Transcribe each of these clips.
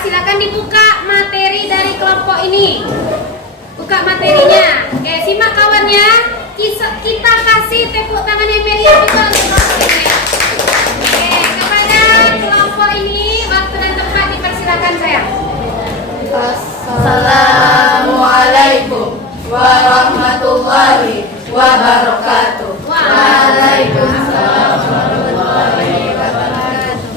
silakan dibuka materi dari kelompok ini. Buka materinya. Oke, simak kawannya. Kita kasih tepuk tangan yang meriah juga untuk kelompok ini. Oke, kepada kelompok ini waktu dan tempat dipersilakan saya. Assalamualaikum warahmatullahi wabarakatuh. Waalaikumsalam warahmatullahi wabarakatuh.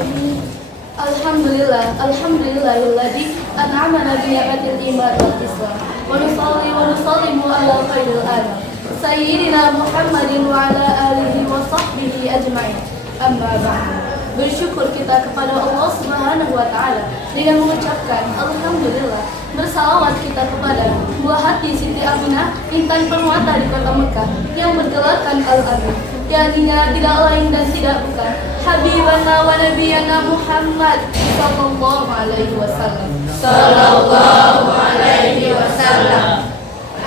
Alhamdulillahilladzi an'amana bi ni'matil iman wal islam. Wa nusallimu ala khairil anam. Sayyidina Muhammadin wa ala alihi wa sahbihi ajma'in. Amma ba'du. Bersyukur kita kepada Allah Subhanahu wa taala dengan mengucapkan alhamdulillah. Bersalawat kita kepada buah hati Siti Aminah, intan permata di kota Mekah yang bergelarkan Al-Amin, yang tidak lain dan tidak bukan Habibana wa Nabiyana Muhammad sallallahu alaihi wasallam.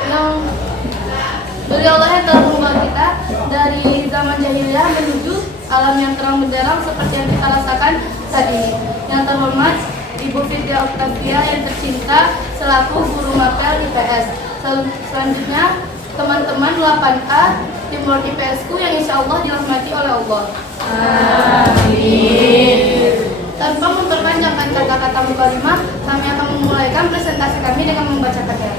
Yang beliaulah yang telah mengubah kita dari zaman jahiliyah menuju alam yang terang benderang seperti yang kita rasakan saat ini. Yang terhormat Ibu Fitria Octavia yang tercinta selaku guru mapel IPS. Selanjutnya teman-teman 8A Timur IPS-ku yang insya Allah dirahmati oleh Allah. Amin. Tanpa memperpanjangkan kata-kata mukadimah, kami akan memulaikan presentasi kami dengan membacakannya.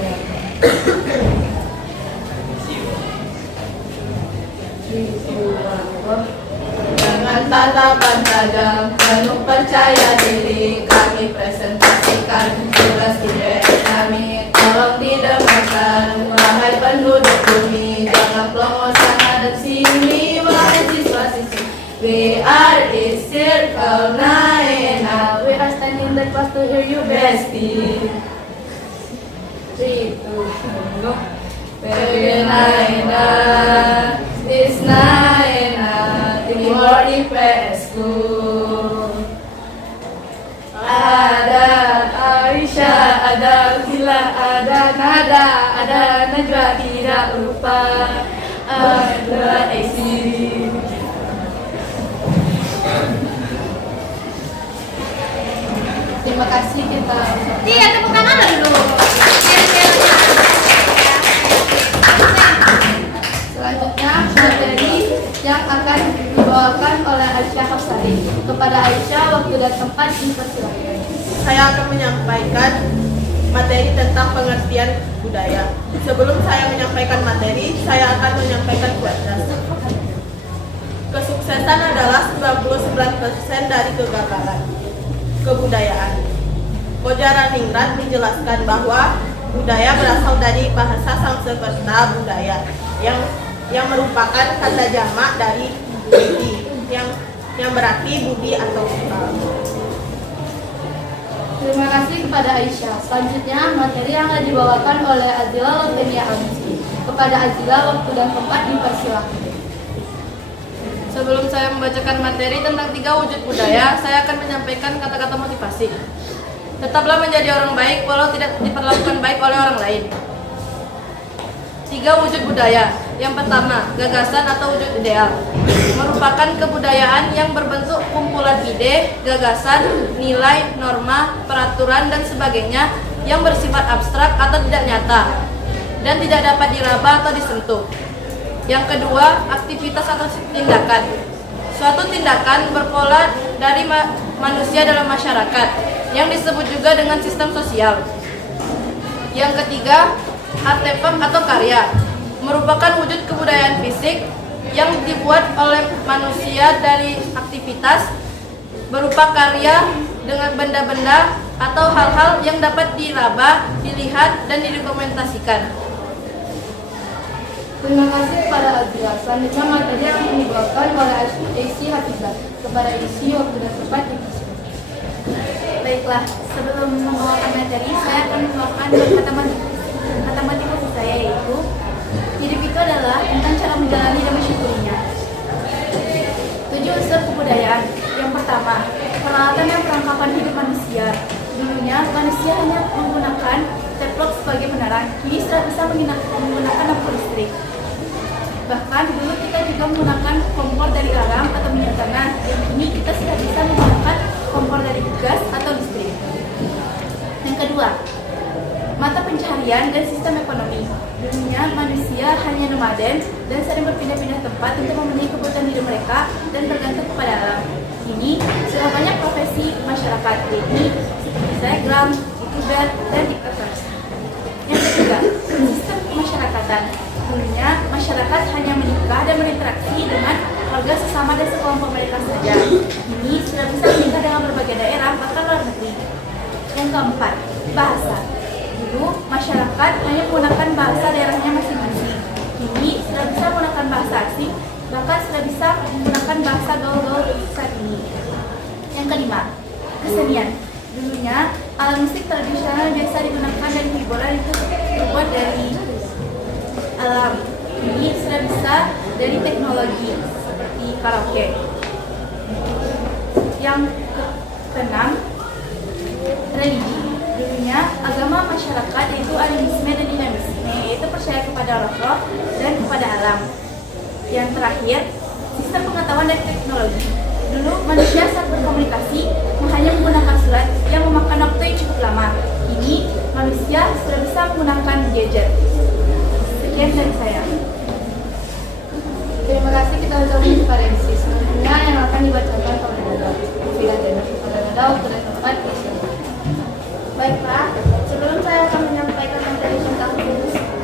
Dengan tatapan tajam, penuh percaya diri, kami presentasikan tugas IPS kami. Tolong didengarkan, wahai penduduk bumi, jangan pelongo sana dan sini, wahai siswa-siswi. We are in circle Naena. We are standing in the class to hear you, Bestie. 3, 2, 1, go. Baby Naena, this Naena, Timur IPS School. Ada Aisyah, ada Gila, ada Nada, ada Najwa tidak lupa, ada Esi. Terima kasih kita. Iya, tepuk tangan dulu. Selanjutnya materi yang akan dibawakan oleh Aisyah Hafsari. Kepada Aisyah, waktu dan tempat dipersilakan. Saya akan menyampaikan materi tentang pengertian budaya. Sebelum saya menyampaikan materi, saya akan menyampaikan kualitas. Kesuksesan adalah 99% dari kegagalan. Kebudayaan. Koja Ningrat menjelaskan bahwa budaya berasal dari bahasa Sanskerta budaya yang merupakan kata jamak dari budi yang berarti budi atau moral. Terima kasih kepada Aisyah. Selanjutnya materi yang akan dibawakan oleh Azila Lotenia Amsi. Kepada Azila, waktu dan tempat dipersilakan. Sebelum saya membacakan materi tentang 3 wujud budaya, saya akan menyampaikan kata-kata motivasi. Tetaplah menjadi orang baik walau tidak diperlakukan baik oleh orang lain. 3 wujud budaya. Yang pertama, gagasan atau wujud ideal. Merupakan kebudayaan yang berbentuk kumpulan ide, gagasan, nilai, norma, peraturan, dan sebagainya yang bersifat abstrak atau tidak nyata dan tidak dapat diraba atau disentuh. Yang kedua, aktivitas atau tindakan. Suatu tindakan berpola dari manusia dalam masyarakat yang disebut juga dengan sistem sosial. Yang ketiga, artefak atau karya. Merupakan wujud kebudayaan fisik yang dibuat oleh manusia dari aktivitas berupa karya dengan benda-benda atau hal-hal yang dapat diraba, dilihat, dan didokumentasikan. Terima kasih kepada Azila. Selanjutnya materi yang dibawakan oleh Esi Hafizah. Kepada Esi, waktu dan tempat dipersilakan. Baiklah, sebelum membawakan materi, saya akan membawakan kata motivasi saya, yaitu hidup itu adalah tentang cara menjalani dan mensyukurinya. 7 unsur kebudayaan. Yang pertama, peralatan dan perlengkapan hidup manusia. Dulunya manusia hanya menggunakan teplok sebagai penerang, kini sudah bisa menggunakan lampu listrik. Bahkan dulu kita juga menggunakan kompor dari alam atau minyak tanah, dan kini kita sudah bisa menggunakan kompor dari gas atau listrik. kedua, mata pencaharian dan sistem ekonomi. Dulunya manusia hanya nomaden dan sering berpindah-pindah tempat untuk memenuhi kebutuhan hidup mereka dan bergantung kepada alam. Kini sudah banyak profesi masyarakat, yakni seperti selebgram, youtuber, dan tiktokers. Yang ketiga, sistem kemasyarakatan. Dulunya masyarakat hanya menikah dan berinteraksi dengan keluarga sesama dan sekelompok mereka saja. Kini sudah bisa menikah dengan berbagai daerah, bahkan luar negeri. Yang keempat, bahasa. Dulu masyarakat hanya menggunakan bahasa daerahnya masing-masing. Kini sudah bisa menggunakan bahasa asing, bahkan sudah bisa menggunakan bahasa gaul-gaul saat ini. Yang kelima, kesenian. Dulunya alat musik tradisional biasa digunakan dan hiburan itu terbuat dari alam. Kini sudah bisa dari teknologi seperti karaoke. Yang keenam, religi. Dulunya agama masyarakat yaitu animisme dan dinamisme, yaitu percaya kepada roh dan kepada alam. Yang terakhir, sistem pengetahuan dan teknologi. Dulu manusia saat berkomunikasi hanya menggunakan surat yang memakan waktu yang cukup lama. Kini manusia sudah bisa menggunakan gadget. Sekian dari saya. Terima kasih, kita sudah pada MC. Selanjutnya yang akan dibacakan oleh Dada. Sudah tempat isi. Baiklah, sebelum saya akan menyampaikan materi tentang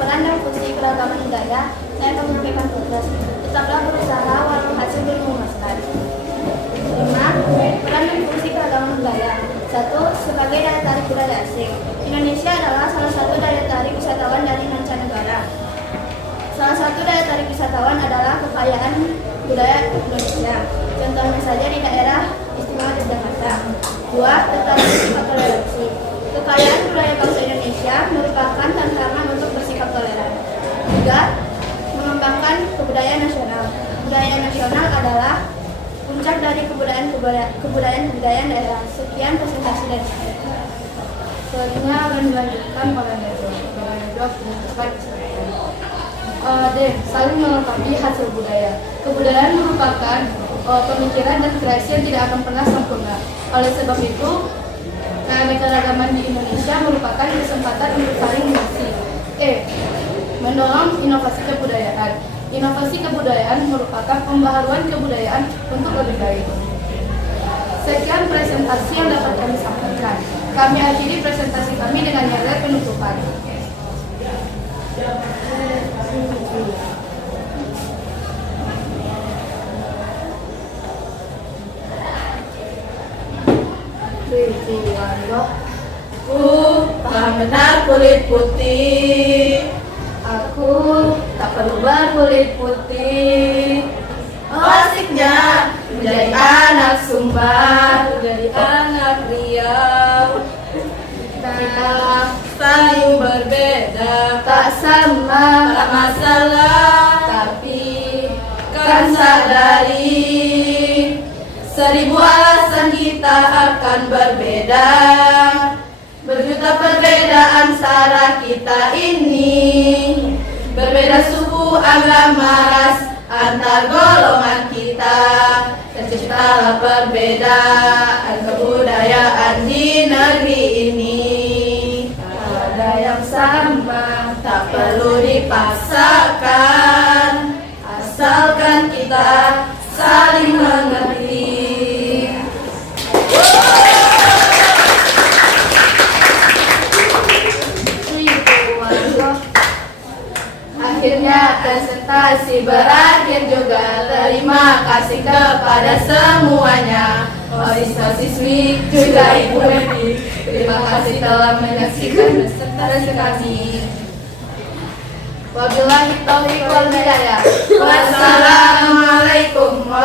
peran dan fungsi keragaman budaya, saya akan menyampaikan tugas. Tetaplah berusaha walau hasil belum memuaskan. 5. Peran dan fungsi keragaman budaya. 1. Sebagai daya tarik budaya asing. Indonesia adalah salah satu daya tarik wisatawan dari mancanegara. Salah satu daya tarik wisatawan adalah kekayaan budaya Indonesia. Contohnya saja di daerah istimewa Yogyakarta. 2. Tentang bersikap toleransi. Kekayaan budaya bangsa Indonesia merupakan tantangan untuk bersikap toleran. 3. Mengembangkan kebudayaan nasional. Budaya nasional adalah puncak dari kebudayaan daerah. Sekian presentasi dari saya. Selanjutnya akan dilanjutkan oleh Najwa dengan tempat diserahkan. D. Saling melengkapi hasil budaya. Kebudayaan merupakan pemikiran dan kreasi yang tidak akan pernah sempurna. Oleh sebab itu, keanekaragaman di Indonesia merupakan kesempatan untuk saling mengisi. E. Mendorong inovasi kebudayaan. Inovasi kebudayaan merupakan pembaharuan kebudayaan untuk lebih baik. Sekian presentasi yang dapat kami sampaikan. Kami akhiri presentasi kami dengan nilai penutupan. Paham benar kulit putih. Aku tak perlu berkulit putih. Oh, asiknya menjadi anak Sumbar, Menjadi anak Riau. Kita saling berbeda, tak sama, tak masalah, tapi kan sadari 1000 alasan kita akan berbeda. Berjuta perbedaan antara kita ini, berbeda suku, agama, ras, antar golongan kita. Terciptalah perbedaan kebudayaan di negeri ini. Ada yang sama, tak perlu dipaksakan, asalkan kita saling mengerti. akhirnya presentasi berakhir juga. Terima kasih kepada semuanya, siswa-siswi juga Ibu Edi. Terima kasih telah menyaksikan presentasi kami. Wabillahi taufiq wal hidayah. Wassalamualaikum warahmatullahi